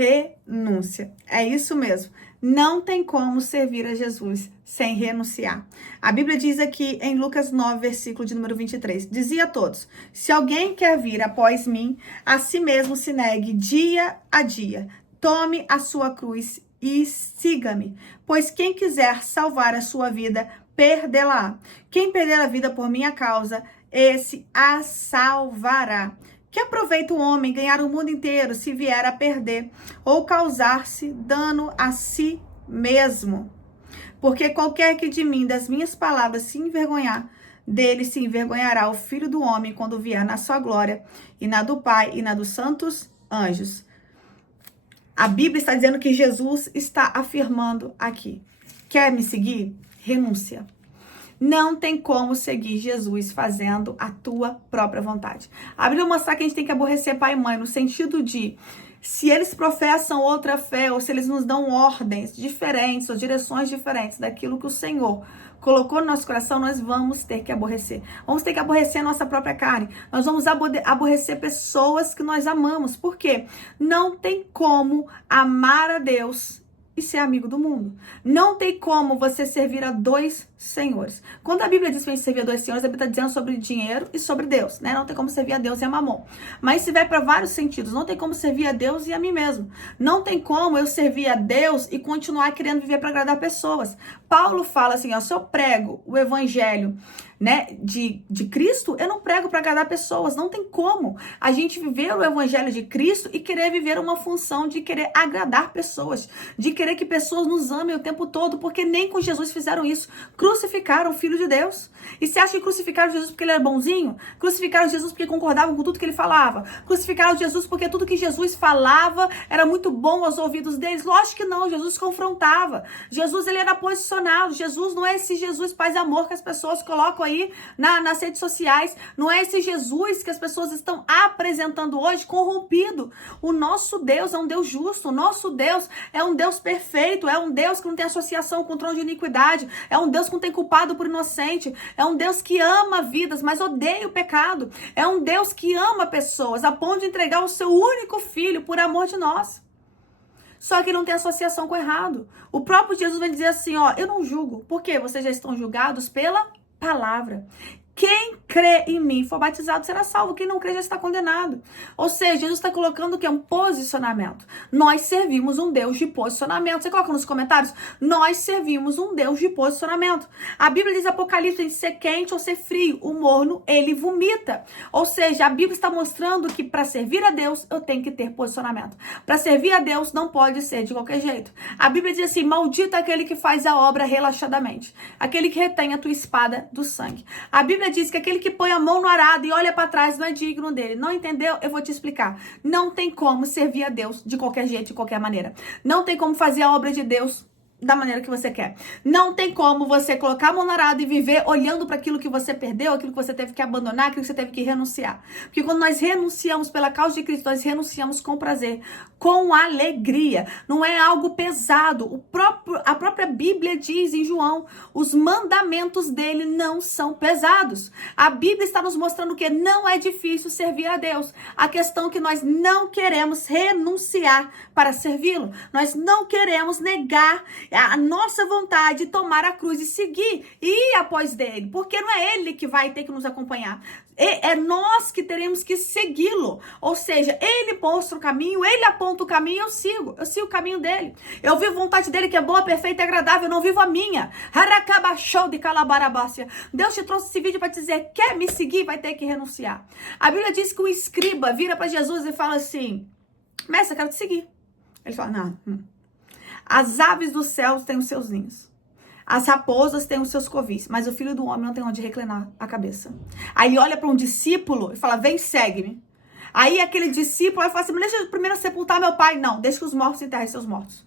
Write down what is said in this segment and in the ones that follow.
renúncia. É isso mesmo. Não tem como servir a Jesus sem renunciar. A Bíblia diz aqui em Lucas 9, versículo de número 23. Dizia a todos: se alguém quer vir após mim, a si mesmo se negue dia a dia. Tome a sua cruz e siga-me. Pois quem quiser salvar a sua vida, perdê-la. Quem perder a vida por minha causa, esse a salvará. Que aproveita o homem ganhar o mundo inteiro se vier a perder ou causar-se dano a si mesmo? Porque qualquer que de mim, das minhas palavras, se envergonhar, dele se envergonhará o Filho do Homem quando vier na sua glória, e na do Pai, e na dos santos anjos. A Bíblia está dizendo que Jesus está afirmando aqui: quer me seguir? Renúncia. Não tem como seguir Jesus fazendo a tua própria vontade. A Bíblia mostra que a gente tem que aborrecer pai e mãe, no sentido de, se eles professam outra fé, ou se eles nos dão ordens diferentes, ou direções diferentes daquilo que o Senhor colocou no nosso coração, nós vamos ter que aborrecer. Vamos ter que aborrecer a nossa própria carne. Nós vamos aborrecer pessoas que nós amamos. Por quê? Não tem como amar a Deus e ser amigo do mundo. Não tem como você servir a dois senhores. Quando a Bíblia diz que a gente servir a dois senhores, a Bíblia está dizendo sobre dinheiro e sobre Deus, né? Não tem como servir a Deus e a mamon. Mas isso vai para vários sentidos. Não tem como servir a Deus e a mim mesmo. Não tem como eu servir a Deus e continuar querendo viver para agradar pessoas. Paulo fala assim, ó, se eu prego o evangelho, né, de Cristo, eu não prego para agradar pessoas. Não tem como a gente viver o evangelho de Cristo e querer viver uma função de querer agradar pessoas, de querer que pessoas nos amem o tempo todo, porque nem com Jesus fizeram isso. Crucificaram o Filho de Deus. E você acha que crucificaram Jesus porque ele era bonzinho? Crucificaram Jesus porque concordavam com tudo que ele falava? Crucificaram Jesus porque tudo que Jesus falava era muito bom aos ouvidos deles? Lógico que não. Jesus confrontava. Jesus, ele era posicionado. Jesus não é esse Jesus paz e amor que as pessoas colocam aí nas redes sociais. Não é esse Jesus que as pessoas estão apresentando hoje corrompido. O nosso Deus é um Deus justo. O nosso Deus é um Deus perfeito. É um Deus que não tem associação com o trono de iniquidade. É um Deus que não tem culpado por inocente. É um Deus que ama vidas, mas odeia o pecado. É um Deus que ama pessoas a ponto de entregar o seu único filho por amor de nós. Só que não tem associação com o errado. O próprio Jesus vai dizer assim, ó, eu não julgo. Por quê? Vocês já estão julgados pela palavra. Quem crê em mim, for batizado, será salvo. Quem não crê já está condenado. Ou seja, Jesus está colocando o que é um posicionamento. Nós servimos um Deus de posicionamento. Você coloca nos comentários? Nós servimos um Deus de posicionamento. A Bíblia diz Apocalipse, de ser quente ou ser frio. O morno, ele vomita. Ou seja, a Bíblia está mostrando que para servir a Deus, eu tenho que ter posicionamento. Para servir a Deus, não pode ser de qualquer jeito. A Bíblia diz assim, maldito aquele que faz a obra relaxadamente. Aquele que retém a tua espada do sangue. A Bíblia diz que aquele que põe a mão no arado e olha para trás não é digno dele. Não entendeu? Eu vou te explicar. Não tem como servir a Deus de qualquer jeito, de qualquer maneira. Não tem como fazer a obra de Deus da maneira que você quer. Não tem como você colocar a mão no arado e viver olhando para aquilo que você perdeu, aquilo que você teve que abandonar, aquilo que você teve que renunciar. Porque quando nós renunciamos pela causa de Cristo, nós renunciamos com prazer, com alegria. Não é algo pesado. A própria Bíblia diz em João, os mandamentos dele não são pesados. A Bíblia está nos mostrando que não é difícil servir a Deus. A questão é que nós não queremos renunciar para servi-lo. Nós não queremos negar a nossa vontade de tomar a cruz e seguir e ir após dele, porque não é ele que vai ter que nos acompanhar. É nós que teremos que segui-lo. Ou seja, ele mostra o caminho, ele aponta o caminho, eu sigo o caminho dele. Eu vivo a vontade dele que é boa, perfeita e agradável, eu não vivo a minha. De calabarabácia. Deus te trouxe esse vídeo para te dizer, quer me seguir, vai ter que renunciar. A Bíblia diz que o escriba vira para Jesus e fala assim, mestre, eu quero te seguir. Ele fala, não. As aves dos céus têm os seus ninhos. As raposas têm os seus covis. Mas o filho do homem não tem onde reclinar a cabeça. Aí olha para um discípulo e fala, vem, segue-me. Aí aquele discípulo vai falar assim, deixa eu primeiro sepultar meu pai. Não, deixa que os mortos enterrem seus mortos.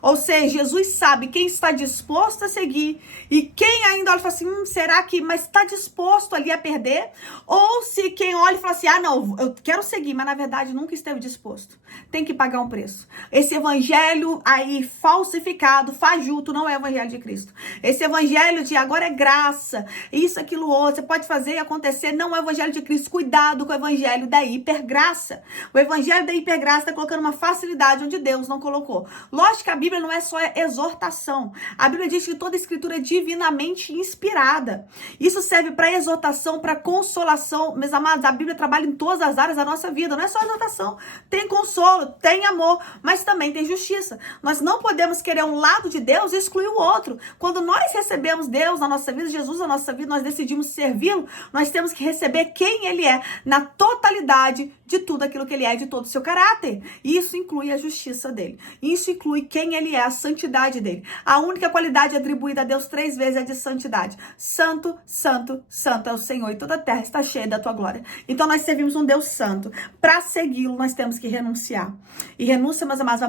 Ou seja, Jesus sabe quem está disposto a seguir e quem ainda olha e fala assim, será que, mas está disposto ali a perder? Ou se quem olha e fala assim, não, eu quero seguir, mas na verdade nunca esteve disposto. tem que pagar um preço. Esse evangelho aí falsificado, fajuto, não é o evangelho de Cristo. Esse evangelho de agora é graça, isso, aquilo, outro, você pode fazer e acontecer, não é o evangelho de Cristo. Cuidado com o evangelho da hipergraça. O evangelho da hipergraça está colocando uma facilidade onde Deus não colocou. Lógico que a Bíblia não é só exortação. A Bíblia diz que toda escritura é divinamente inspirada. Isso serve para exortação, para consolação. Meus amados, a Bíblia trabalha em todas as áreas da nossa vida. Não é só exortação. Tem consolo, tem amor, mas também tem justiça. Nós não podemos querer um lado de Deus e excluir o outro. Quando nós recebemos Deus na nossa vida, Jesus na nossa vida, nós decidimos servi-lo, nós temos que receber quem ele é, na totalidade de tudo aquilo que ele é, de todo o seu caráter. E isso inclui a justiça dele. Isso inclui quem ele é, a santidade dele. A única qualidade atribuída a Deus 3 vezes é de santidade. Santo, santo, santo é o Senhor, e toda a terra está cheia da tua glória. Então nós servimos um Deus santo. Para segui-lo, nós temos que renunciar. E renúncia, meus amados,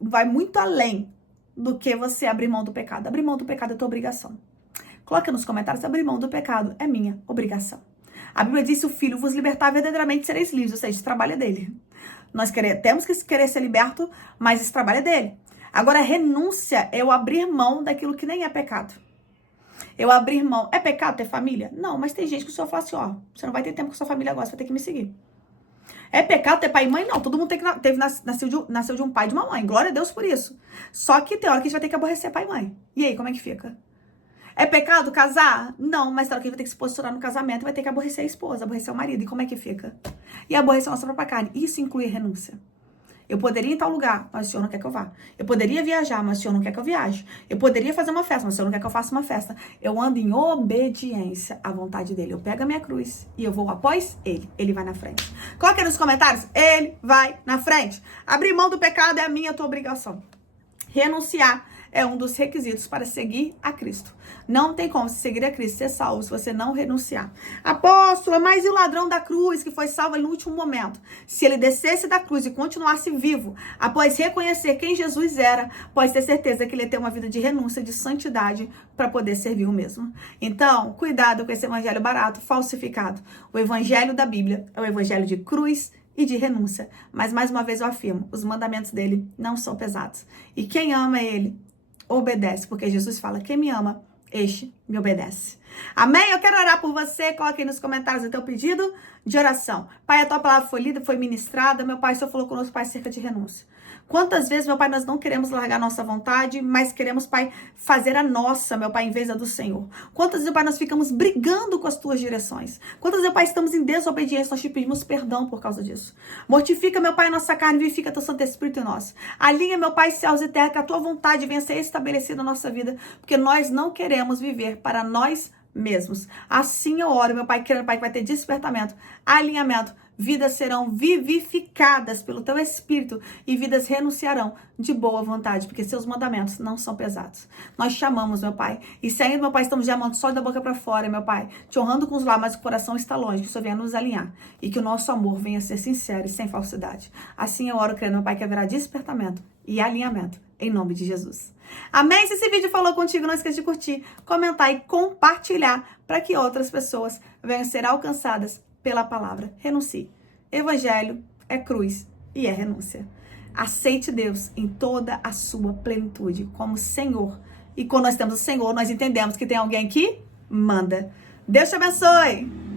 vai muito além do que você abrir mão do pecado. Abrir mão do pecado é tua obrigação. Coloque nos comentários, abrir mão do pecado é minha obrigação. A Bíblia diz: se o Filho vos libertar, verdadeiramente sereis livres. Ou seja, esse trabalho é dele. Nós temos que querer ser liberto, mas esse trabalho é dele. Agora, renúncia é eu abrir mão daquilo que nem é pecado. Eu abrir mão. É pecado ter família? Não, mas tem gente que o Senhor fala assim: ó, você não vai ter tempo com sua família agora, você vai ter que me seguir. É pecado ter pai e mãe? Não, todo mundo nasceu de um pai e de uma mãe. Glória a Deus por isso. Só que tem hora que a gente vai ter que aborrecer pai e mãe. E aí, como é que fica? É pecado casar? Não, mas tem hora que a gente vai ter que se posicionar no casamento e vai ter que aborrecer a esposa, aborrecer o marido. E como é que fica? E aborrecer a nossa própria carne. Isso inclui renúncia. Eu poderia ir em tal lugar, mas o Senhor não quer que eu vá. Eu poderia viajar, mas o Senhor não quer que eu viaje. Eu poderia fazer uma festa, mas o Senhor não quer que eu faça uma festa. Eu ando em obediência à vontade dele. Eu pego a minha cruz e eu vou após ele. Ele vai na frente. Coloque aí nos comentários. Ele vai na frente. Abrir mão do pecado é a minha, a tua obrigação. Renunciar é um dos requisitos para seguir a Cristo. Não tem como se seguir a Cristo, ser salvo, se você não renunciar. Apóstola, mas e o ladrão da cruz que foi salvo no último momento? Se ele descesse da cruz e continuasse vivo, após reconhecer quem Jesus era, pode ter certeza que ele ia ter uma vida de renúncia, de santidade, para poder servir o mesmo. Então, cuidado com esse evangelho barato, falsificado. O evangelho da Bíblia é o evangelho de cruz e de renúncia. Mas, mais uma vez, eu afirmo, os mandamentos dele não são pesados. E quem ama ele, obedece, porque Jesus fala: quem me ama, este me obedece. Amém? Eu quero orar por você. Coloque aí nos comentários o teu pedido de oração. Pai, a tua palavra foi lida, foi ministrada. Meu Pai, o Senhor falou conosco, Pai, acerca de renúncia. Quantas vezes, meu Pai, nós não queremos largar a nossa vontade, mas queremos, Pai, fazer a nossa, meu Pai, em vez da do Senhor. Quantas vezes, meu Pai, nós ficamos brigando com as tuas direções. Quantas vezes, meu Pai, estamos em desobediência, nós te pedimos perdão por causa disso. Mortifica, meu Pai, a nossa carne, vivifica teu Santo Espírito em nós. Alinha, meu Pai, céus e terra, que a tua vontade venha ser estabelecida na nossa vida, porque nós não queremos viver para nós mesmos. Assim eu oro, meu Pai, querendo, Pai, que vai ter despertamento, alinhamento, vidas serão vivificadas pelo teu Espírito e vidas renunciarão de boa vontade, porque seus mandamentos não são pesados. Nós chamamos, meu Pai, e se ainda, meu Pai, estamos diamando só da boca para fora, meu Pai, te honrando com os lábios, mas o coração está longe, que o Senhor venha nos alinhar e que o nosso amor venha a ser sincero e sem falsidade. Assim eu oro, crendo, meu Pai, que haverá despertamento e alinhamento em nome de Jesus. Amém? Se esse vídeo falou contigo, não esqueça de curtir, comentar e compartilhar para que outras pessoas venham a ser alcançadas pela palavra. Renuncie. Evangelho é cruz e é renúncia. Aceite Deus em toda a sua plenitude como Senhor. E quando nós temos o Senhor, nós entendemos que tem alguém que manda. Deus te abençoe!